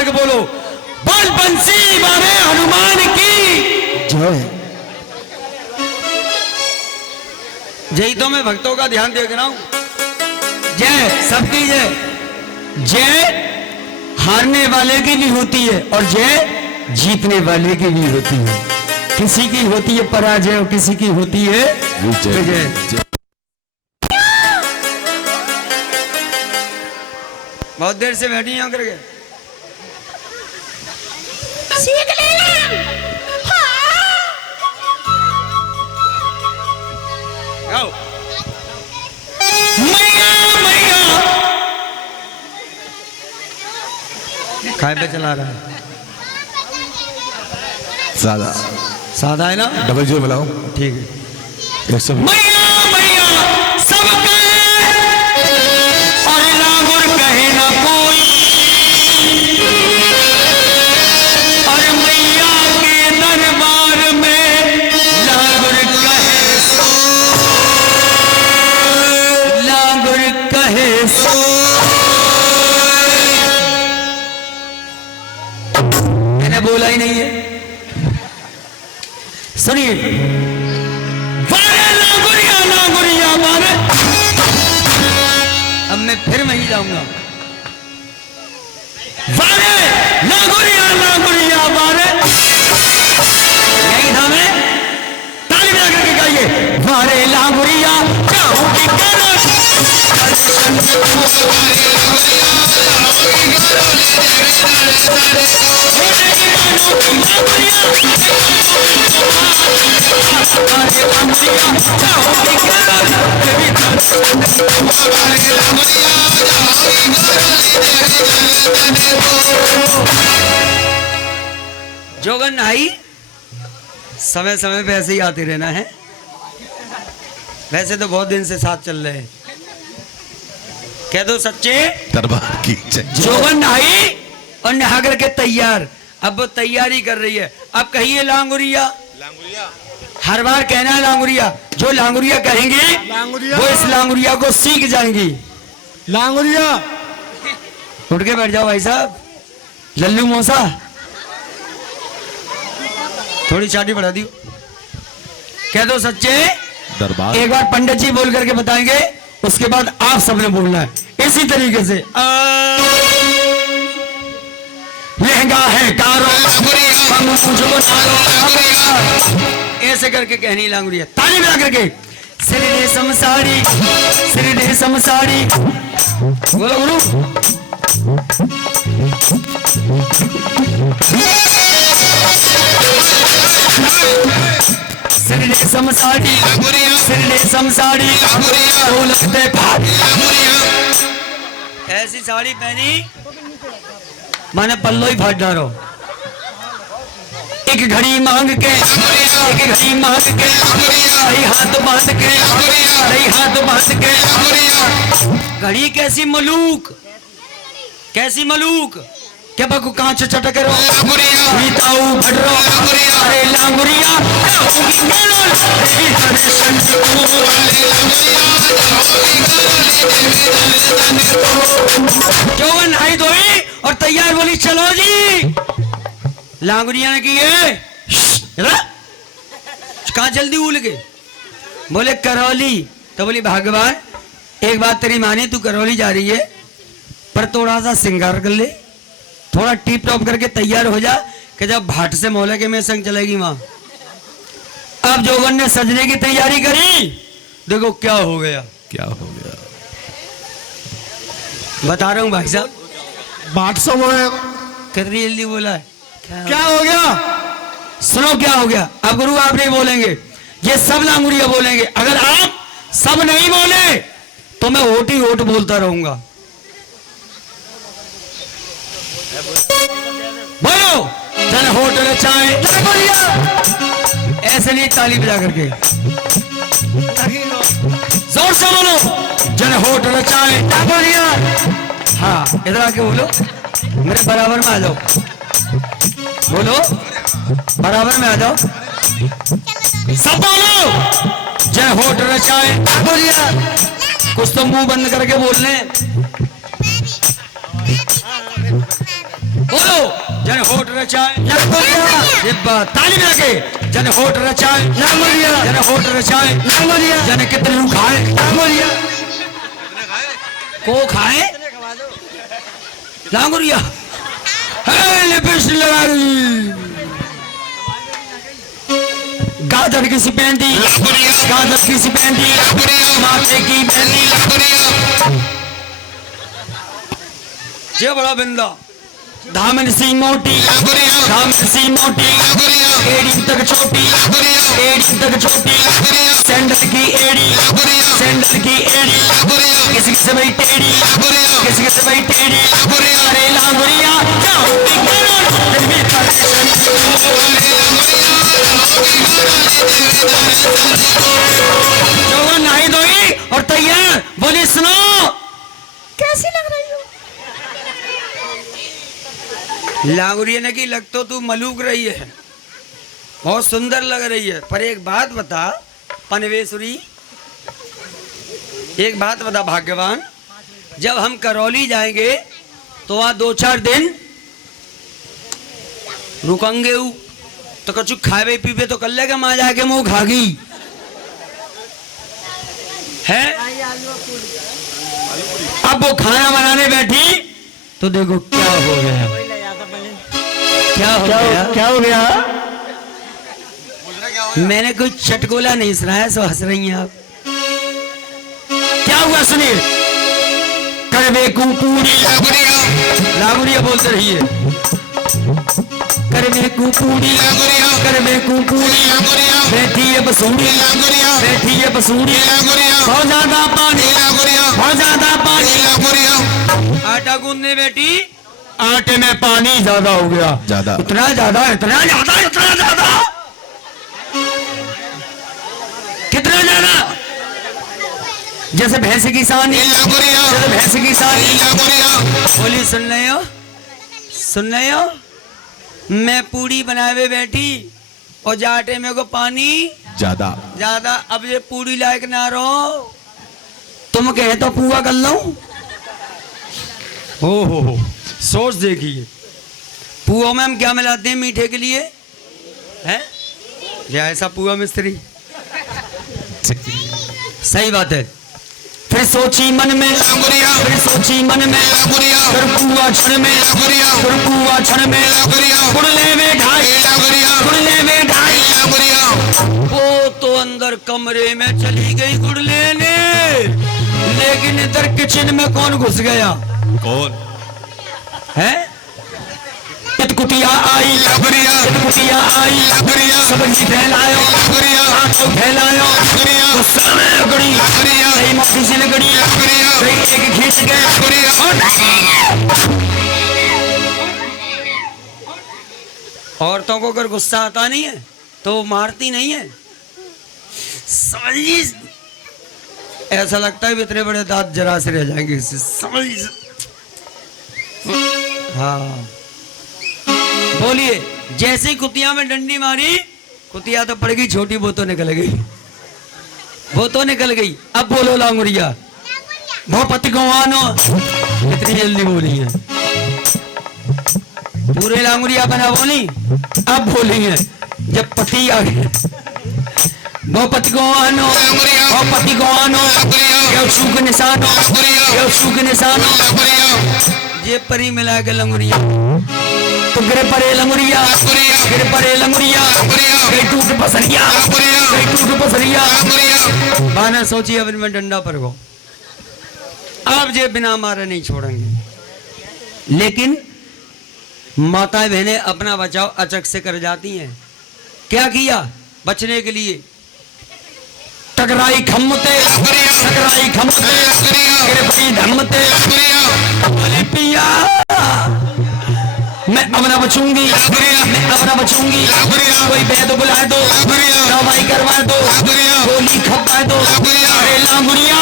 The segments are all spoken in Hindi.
करके बोलो, बोल बंसी बारे हनुमान की जय। जय तो मैं भक्तों का ध्यान देख रहा हूं। जय सबकी जय। जय हारने वाले की भी होती है और जय जीतने वाले की भी होती है। किसी की होती है पराजय और किसी की होती है विजय। बहुत देर से बैठी यहाँ करके सीख लेना। गाओ। मैया मैया खाए पे चला रहा है। सादा सादा है ना, डबल जोर मिलाओ। ठीक है। मैया मैया सब कहे और नागुर कहे ना कोई, और मैया के दरबार में नागुर कहे सो, नागुर कहे सो। मैंने बोला ही नहीं है, सुनिए। नागुरिया मारे, अब मैं फिर वहीं जाऊंगा। वारे नागुरिया मारे, यही था मैं। ताली बजा करके गाइए, वारे नागुरिया जाऊंगी जोगन आई। समय समय पे ऐसे ही आते रहना है। वैसे तो बहुत दिन से साथ चल रहे हैं। कह दो सच्चे दरबार की जय। जोगन आई और नहा करके तैयार। अब वो तैयारी कर रही है। अब कहिए लांगुरिया। हर बार कहना है लांगुरिया। जो लांगुरिया कहेंगे वो इस लांगुरिया को सीख जाएंगी। लांगुरिया उठ के बैठ जाओ भाई साहब। लल्लू मौसा थोड़ी चाटी बढ़ा दी। कह दो सच्चे दरबार। एक बार पंडित जी बोल करके बताएंगे, उसके बाद आप सबने बोलना है इसी तरीके से। लहंगा है कारो ऐसे करके कहनी लांगुरिया। ताली बजा करके सिरने समसाड़ी, सिरने समसाड़ी। बोलो बोलो। सिरने समसाड़ी, सिरने समसाड़ी, लगते भारी। ऐसी साड़ी पहनी माने पल्लो ही फाट डालो। एक घड़ी मांग के, एक घड़ी मांग के, सही हाथ बांध के, सही हाथ बांध के। घड़ी कैसी मलूक, कैसी मलूक। क्या बकु कांच चटक रो बीताऊ भडरो। अरे लांगुरिया जोगन आई धोई और तैयार बोली चलो जी। लांगुरिया ने किए कहा जल्दी उल के। बोले करौली। तो बोली भगवान एक बात तेरी मानी, तू करौली जा रही है पर थोड़ा सा श्रृंगार कर ले, थोड़ा टिप टॉप करके तैयार हो जा कि जब भाट से मौला के में संग चलेगी वहां। अब जोगन ने सजने की तैयारी करी। देखो क्या हो गया, क्या हो गया बता रहा हूं भाई साहब। बाट सब कितनी जल्दी बोला है। क्या हो गया? सुनो क्या हो गया। अब गुरु आप नहीं बोलेंगे, ये सब लांगुरिया बोलेंगे। अगर आप सब नहीं बोले तो मैं होट ही होट बोलता रहूंगा। बोलो जन होट रचाए। ऐसे नहीं ताली बजा करके जोर से बोलो जन होट रचाए। हाँ इधर आके बोलो, मेरे बराबर में आ जाओ। बोलो बराबर में आ जाओ। सब बोलो जय होट रचाए। कुछ तो मुंह बंद करके बोलने। बोलो जन होठ रचाए जिब्बा ताली में लगे जन होठ रचाए जन होठ रचाए जन कितने खाए को खाए लांगुरिया लिपस्टिक लगा दी गाजर की सी पहनती गाजर की सी पहनती माथे की पहनती ये बड़ा बिंदा धामन सी मोटी एड़ी तक छोटी सैंडल की एड़ी किसी से भाई टेढ़ी किसी से भाई टेढ़ी अरे लांगुरिया जो नहाई धोई और तैयार बोली सुनो कैसी लग रही हो? लांगुरिया ने की लग तो तू मलूक रही है, बहुत सुंदर लग रही है, पर एक बात बता पनवेश्वरी, एक बात बता भाग्यवान, जब हम करौली जाएंगे तो वहां 2-4 दिन रुकेंगे तो कछु खावे पीवे तो कर लेगा माँ जाके मुंह खागी है। अब वो खाना बनाने बैठी तो देखो क्या हो गया, क्या हो गया? मैंने कोई चटकोला नहीं सुनाया, सो हंस रही हैं आप। क्या हुआ सुनील? करवे कुपूरी लांगुरिया बोलते रहिए, करवे कुपूरी बैठी है बसूड़ी बहुत ज्यादा पानी आटा गूंदने बैठी, आटे में पानी ज्यादा हो गया, इतना ज्यादा कितना ज्यादा, जैसे भैंस की सानी बोली सुन रहे हो मैं पूड़ी बनावे बैठी और जाटे में को पानी ज्यादा, अब ये पूड़ी लायक ना रहो, तुम कहे तो पुआ कर लो। हो सोच देखिए, पुआ में हम क्या मिलाते हैं मीठे के लिए है या ऐसा पुआ मिस्त्री, सही बात है। फिर सोची मन में पुआ क्षण में गुड़ले में ढाई वो तो अंदर कमरे में चली गई गुड़ लेने, लेकिन इधर किचन में कौन घुस गया? कौन है? कुटिया आई सब्जी फैलायो गुस्सा में गड़ी सही मोटी से गड़ी एक खींच गए। औरतों को अगर गुस्सा आता नहीं है तो मारती नहीं है, समझिए, ऐसा लगता है इतने बड़े दांत जरा से रह जाएंगे, समझिए। हाँ बोलिए, जैसे ही कुतिया में डंडी मारी, कुतिया तो पड़ गई छोटी, वो तो निकल गई। अब बोलो लांगुरिया भोपति को आनो, कितनी जल्दी बोली है, पूरे लांगुरिया बना बोली, अब बोली है जब पति आ गए। भोपति को आनो ये परी मिला के लंगुरिया तो गिर परे लंगुरिया टूट पसरिया बाना सोची अब इनमें डंडा पर गो, अब जे बिना मारे नहीं छोड़ेंगे। लेकिन माताएं बहनें अपना बचाव अचक से कर जाती हैं। क्या किया बचने के लिए? टकराई खम्मते धम्मते पिया मैं अपना बचूंगी कोई वैद बुला दो, दवाई करवा दो, गोली खपा दो। अरे लांगुरिया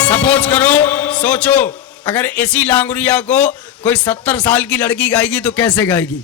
सपोज करो, सोचो अगर इसी लांगुरिया को कोई 70 साल की लड़की गाएगी तो कैसे गाएगी?